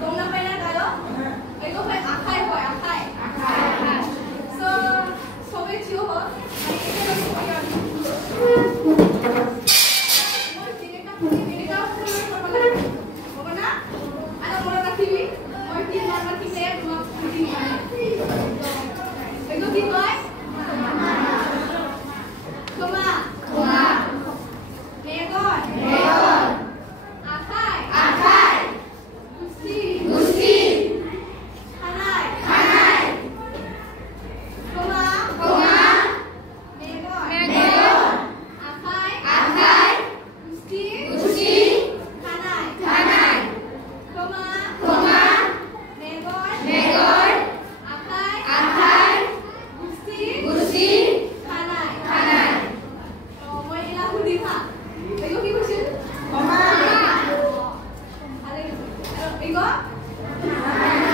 গম নাপায় না কাৰো এইটো হয় আখাই হয় আখাই সো সবে থিয় হয় মই যেনেকা কৰিব লাগে হ'ব না আৰু মনত ৰাখিবি মই কি নাম্বাৰ কিছে তোমাক সুধি এইটো কি হয় তোমা মেগন আখাই গুষ্টি খানাই তোমা মেগন আখাই গুষ্টি খানাই তোমা মেগন আখাই গুষ্টি খানাই মই এলা সুধি থা এইটো কি কৈছিল ভালে কৈছিল আৰু এইটো